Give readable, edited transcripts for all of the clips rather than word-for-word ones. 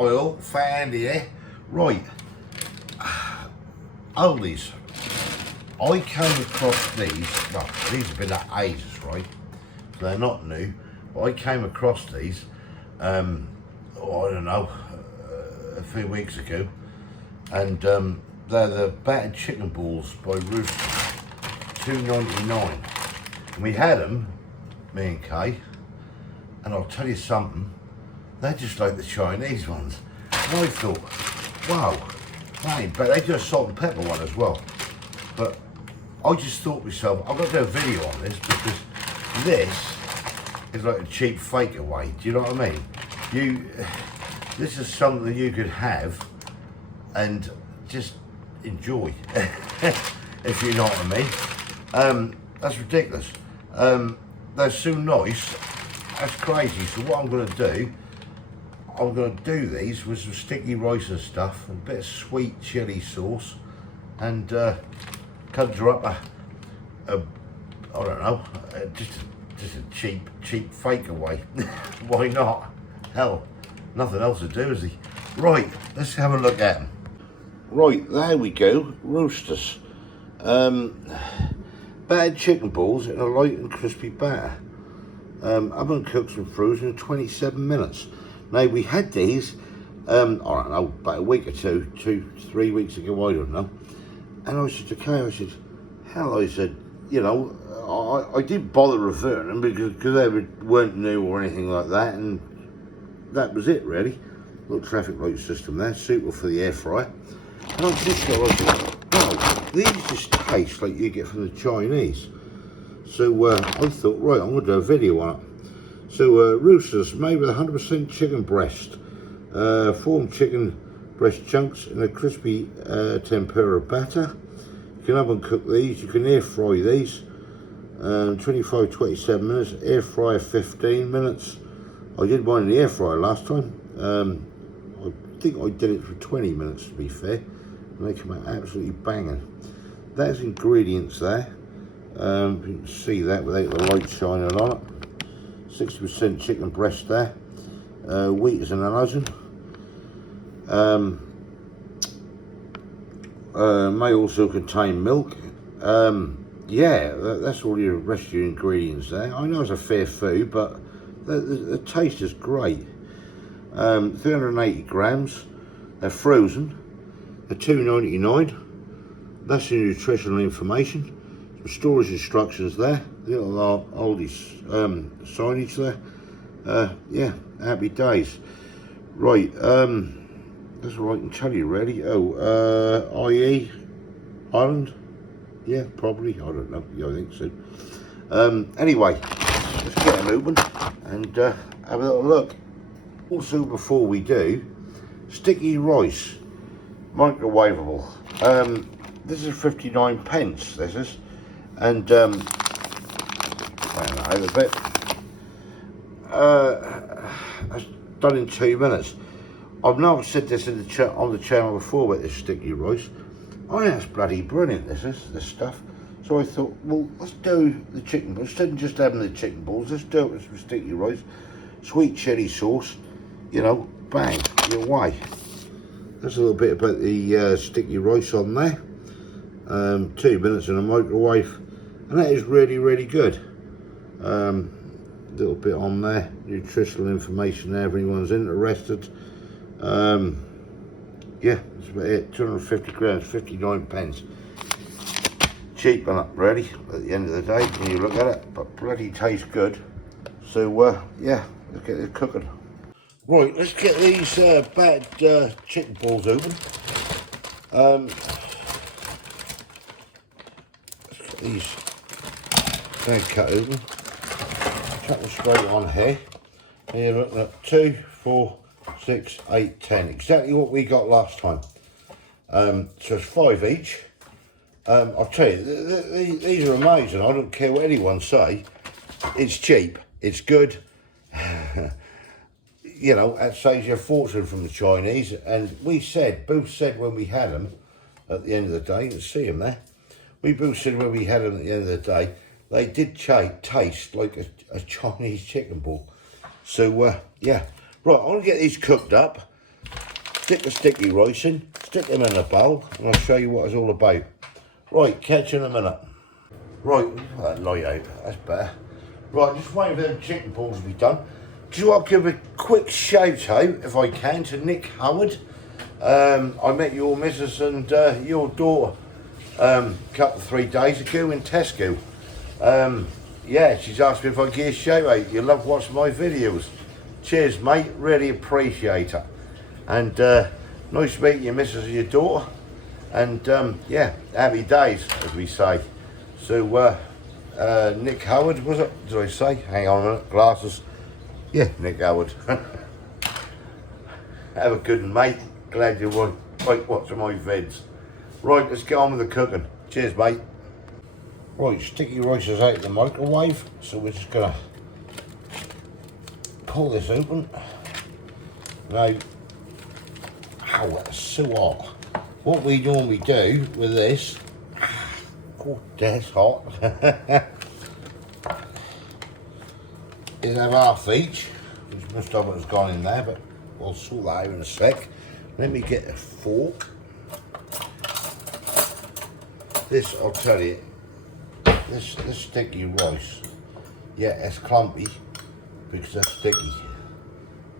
oil, fan here. Right, Aldi's. I came across these, well, these have been at ages, right? So they're not new. But I came across these, I don't know, a few weeks ago. And they're the battered chicken balls by Rooster, $2.99. And we had them, me and Kay, and I'll tell you something, they're just like the Chinese ones. And I thought, wow, they ain't bad. They do a salt and pepper one as well. But I just thought to myself, I've got to do a video on this because this is like a cheap fake away. Do you know what I mean? This is something you could have and just enjoy, if you know what I mean. That's ridiculous. They're so nice. That's crazy. So what I'm going to do these with some sticky rice and stuff, and a bit of sweet chili sauce, and conjure up I don't know, just a cheap fake away. Why not? Hell, nothing else to do, is he? Right, let's have a look at them. Right, there we go. Roosters. Battered chicken balls in a light and crispy batter. Oven cooks and frozen in 27 minutes. Now, we had these, I don't know, about a week or 3 weeks ago, I don't know. And I said to Kay, I said, hell, I said, you know, I didn't bother referring them because they weren't new or anything like that, and that was it, really. Little traffic light system there, suitable for the air fryer. And I just thought, wow, these just taste like you get from the Chinese. So I thought, right, I'm going to do a video on it. So Roosters, made with 100% chicken breast. Formed chicken breast chunks in a crispy tempura batter. You can oven cook these, you can air fry these. 25-27 minutes, air fryer 15 minutes. I did mine in the air fryer last time. I think I did it for 20 minutes, to be fair, and they come out absolutely banging. There's ingredients there. You can see that without the light shining on it. 60% chicken breast there. Wheat is in a dozen. May also contain milk. Yeah, that's all your rest of your ingredients there. I know it's a fair food, but the taste is great. 380 grams. They're frozen. They're $2.99. That's the nutritional information. Some storage instructions there. Little Aldi signage there. Yeah, happy days. Right, that's all I can tell you really. Oh, IE, Ireland? Yeah, probably, I don't know, yeah, I think so. Anyway, let's get them open and have a little look. Also, before we do, sticky rice, microwavable. This is 59 pence, this is. And, wait a bit. That's done in 2 minutes. I've now said this in on the channel before about this sticky rice. I think that's bloody brilliant, this stuff. So I thought, well, let's do the chicken balls. Instead of just having the chicken balls, let's do it with some sticky rice, sweet chili sauce, you know, bang, your way. There's a little bit about the sticky rice on there. 2 minutes in a microwave, and that is really, really good. Little bit on there, nutritional information there if anyone's interested. Yeah, that's about it. 250 grams, 59 pence. Cheap and up, really, at the end of the day when you look at it, but bloody tastes good. So yeah, let's get it cooking. Right, let's get these battered chicken balls open. Let's get these bag cut open. Chuck them straight on here. And you're looking at 2, 4, 6, 8, 10. Exactly what we got last time. So it's 5 each. I'll tell you, these are amazing. I don't care what anyone say. It's cheap. It's good. You know, that saves you a fortune from the Chinese. And we said, both said when we had them at the end of the day, you can see them there. We both said when we had them at the end of the day, they did taste like a Chinese chicken ball. So, yeah. Right, I'm going to get these cooked up. stick the sticky rice in, stick them in a bowl, and I'll show you what it's all about. Right, catch you in a minute. Right, put that light out, that's better. Right, just waiting for them chicken balls to be done. Just want to give a quick shout out, if I can, to Nick Howard. I met your missus and your daughter a couple, 3 days ago in Tesco. Yeah, she's asked me if I give a shout out. You love watching my videos. Cheers, mate, really appreciate it. And nice to meet your missus and your daughter. And yeah, happy days, as we say. So, Nick Howard, was it? Did I say? Hang on a minute, glasses. Yeah, Nick Howard. Have a good one, mate. Glad you like watching my vids. Right, let's get on with the cooking. Cheers, mate. Right, sticky rice is out of the microwave, so we're just gonna pull this open. Now, ow, that's so hot. What we normally do with this, oh, that's hot, is have half each, which most of it has gone in there, but we'll sort that out in a sec. Let me get a fork. This, I'll tell you, this sticky rice, yeah, it's clumpy because it's sticky,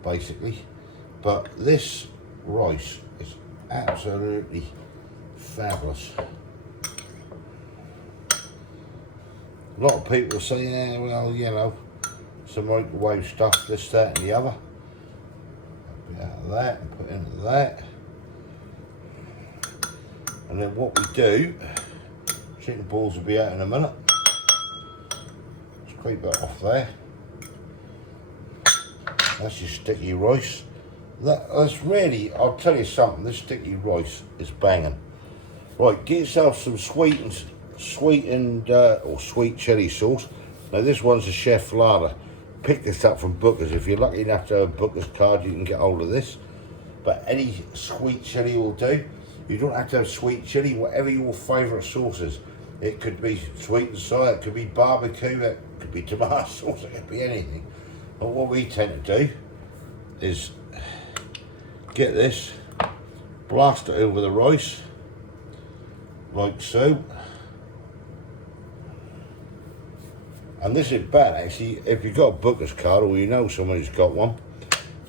basically. But this rice is absolutely fabulous. A lot of people say, yeah, well, you know, some microwave stuff, this, that, and the other. A bit out of that and put into that. And then what we do, chicken balls will be out in a minute. Scrape that off there. That's your sticky rice. That's really, I'll tell you something, this sticky rice is banging. Right, get yourself some sweetened or sweet chilli sauce. Now this one's a chef larder. Pick this up from Booker's. If you're lucky enough to have a Booker's card, you can get hold of this. But any sweet chilli will do. You don't have to have sweet chilli, whatever your favourite sauce is. It could be sweet and sour, it could be barbecue, it could be tomato sauce, it could be anything. But what we tend to do is get this, blast it over the rice, like so. And this is bad actually, if you've got a Booker's card or you know someone who's got one,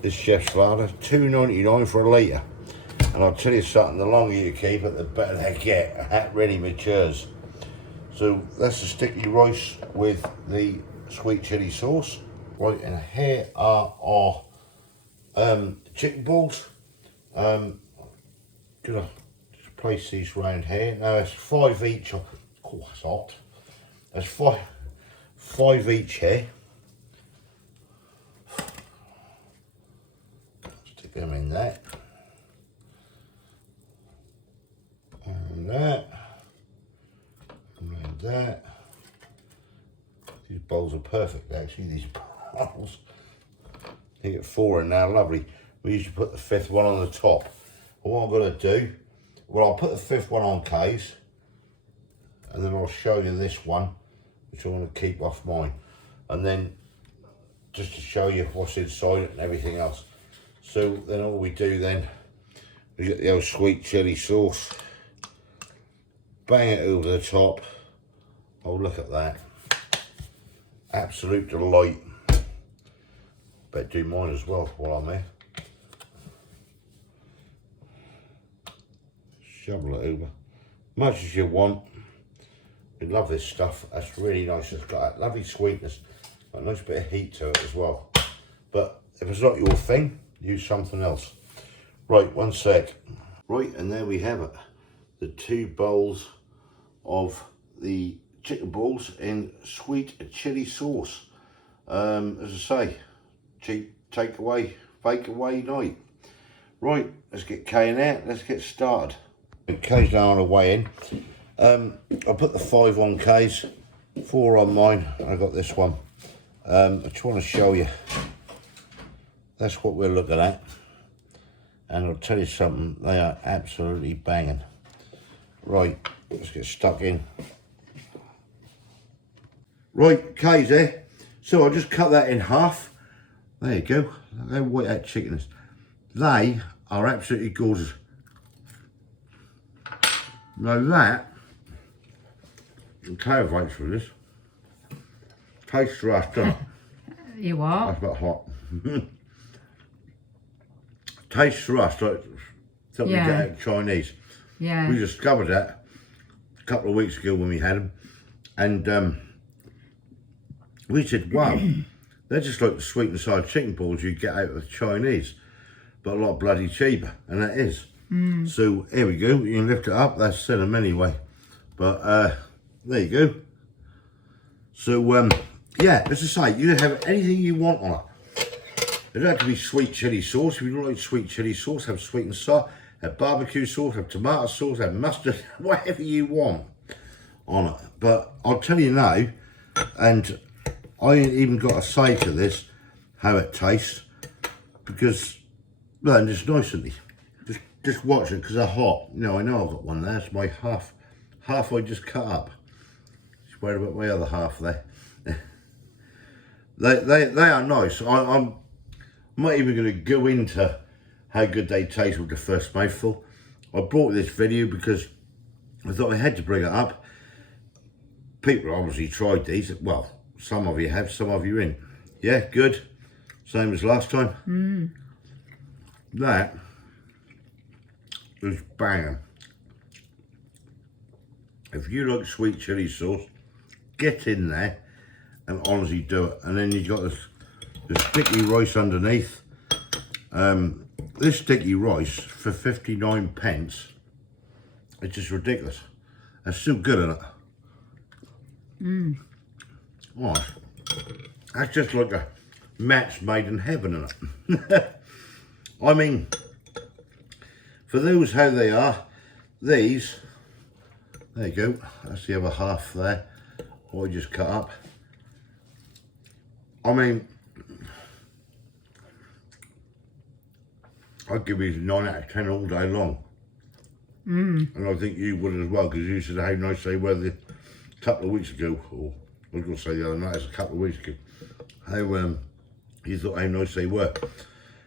this chef's larder, $2.99 for a litre. And I'll tell you something, the longer you keep it, the better they get. That really matures. So that's the sticky rice with the sweet chilli sauce. Right, and here are our chicken balls. Gonna just place these round here. Now it's 5 each. Oh, that's hot. There's five each here. Stick them in there. And that. And that. These bowls are perfect actually, these bowls. You get 4 in now, lovely. We usually put the 5th one on the top. And what I'm going to do, well, I'll put the 5th one on case, and then I'll show you this one, which I want to keep off mine. And then, just to show you what's inside it and everything else. So then all we do then, we get the old sweet chilli sauce, bang it over the top. Oh, look at that. Absolute delight. Better do mine as well while I'm here. Shovel it over. Much as you want. We love this stuff. That's really nice. It's got that lovely sweetness. Got a nice bit of heat to it as well. But if it's not your thing, use something else. Right, one sec. Right, and there we have it. The 2 bowls of the chicken balls in sweet chilli sauce. As I say, cheap takeaway, bake away night. Right, let's get Kaying out, let's get started. Kay's now on the way in. I put the 5 on Kay's, 4 on mine. I got this one. I just want to show you. That's what we're looking at. And I'll tell you something, they are absolutely banging. Right, let's get stuck in. Right, Kay's there. So I'll just cut that in half. There you go. Look how white that chicken is. They are absolutely gorgeous. Now that, clarifies for this, tastes rough, doesn't it? You what? That's about hot. Tastes rough, like something you get out of Chinese. Yeah. We discovered that a couple of weeks ago when we had them, and we said, wow, they're just like the sweet and sour chicken balls you get out of the Chinese, but a lot bloody cheaper, and that is. So here we go, you can lift it up, that's them anyway. But there you go. So yeah, as I say, you can have anything you want on it. It don't have to be sweet chilli sauce. If you don't like sweet chilli sauce, have sweet and sour, have barbecue sauce, have tomato sauce, have mustard, whatever you want on it. But I'll tell you now, and I ain't even got to say to this how it tastes, because, well, and it's nice, isn't it? Just watch it, because they're hot. You know, I know I've got one there. It's my half I just cut up. Just worried about my other half there. they are nice. I'm not even going to go into how good they taste with the first mouthful. I brought this video because I thought I had to bring it up. People obviously tried these. Well, some of you have, some of you in. Yeah, good. Same as last time. That is banging. If you like sweet chilli sauce, get in there and honestly do it. And then you've got this sticky rice underneath. This sticky rice for 59 pence, it's just ridiculous. It's still good, isn't it? Oh, that's just like a match made in heaven, isn't it? I mean, for those how they are, these, there you go, that's the other half there, what I just cut up. I mean, I'd give these a 9 out of 10 all day long. And I think you would as well, because you said how nice they were a couple of weeks ago, or I was going to say the other night, it's a couple of weeks ago, how you thought how nice they were.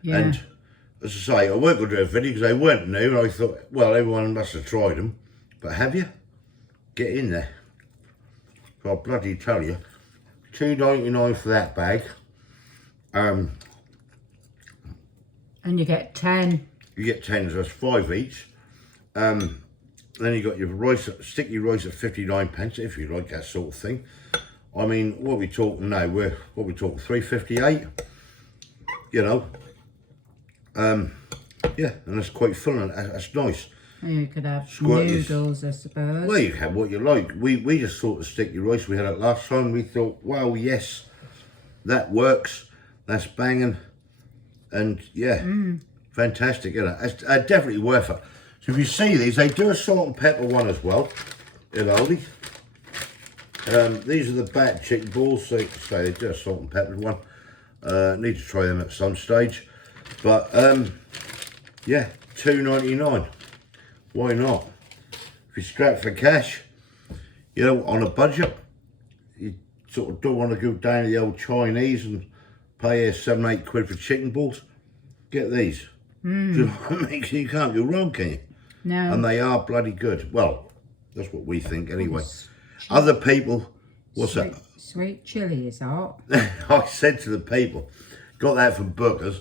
Yeah. And as I say, I weren't going to do a video because they weren't new, and I thought, well, everyone must have tried them, but have you? Get in there. So I'll bloody tell you, $2.99 for that bag. And you get 10. You get 10, so that's 5 each. Then you got your rice, sticky rice at 59 pence, if you like that sort of thing. I mean, what are we talking now? What are we talking? 3.58. You know. Yeah, and that's quite full, and that's nice. You could have noodles, I suppose. Well, you can have what you like. We just thought the sticky rice we had it last time. We thought, well, yes, that works. That's banging. And yeah, fantastic, isn't it? It's definitely worth it. So if you see these, they do a salt and pepper one as well in Aldi. These are the bat chicken balls, so they do a salt and pepper one. Need to try them at some stage. But yeah, $2.99. Why not? If you're strapped for cash, you know, on a budget, you sort of don't want to go down to the old Chinese and pay 7, 8 quid for chicken balls. Get these. Do you know what I mean? You can't go wrong, can you? No. And they are bloody good. Well, that's what we think anyway. Other people, what's that? Sweet chilli is hot. I said to the people, got that from Booker's.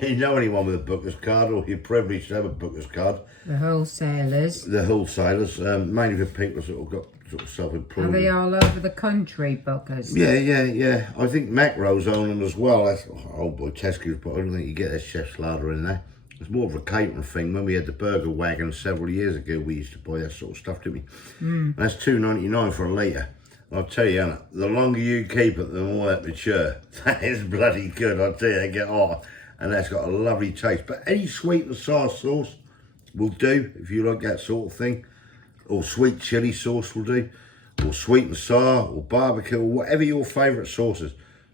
If you know anyone with a Booker's card, or you're privileged to have a Booker's card. The wholesalers. The wholesalers, mainly for people that got sort of self-employed. Are they all over the country, Bookers? Yeah. I think Macros own them as well. That's, oh boy, Tesco's, but I don't think you get a chef's larder in there. It's more of a catering thing. When we had the burger wagon several years ago, we used to buy that sort of stuff, didn't we? And that's $2.99 for a litre. I'll tell you, Anna, the longer you keep it, the more that mature. That is bloody good. I'll tell you, they get hot. And that's got a lovely taste. But any sweet and sour sauce will do, if you like that sort of thing. Or sweet chilli sauce will do. Or sweet and sour, or barbecue, or whatever your favourite sauce is.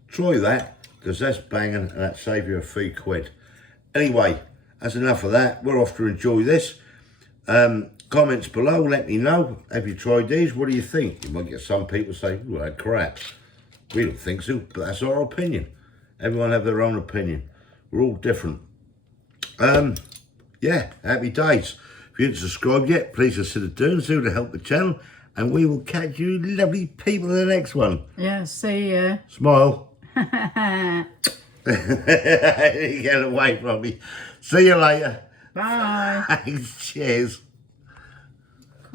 Try that, because that's banging, and that saves you a few quid. Anyway, that's enough of that. We're off to enjoy this. Comments below, let me know. Have you tried these? What do you think? You might get some people say, well, they're crap. We don't think so, but that's our opinion. Everyone have their own opinion. We're all different. yeah, happy days. If you haven't subscribed yet, please consider doing so to help the channel. And we will catch you lovely people in the next one. Yeah, see ya. Smile. Get away from me. See you later. Bye. Cheers.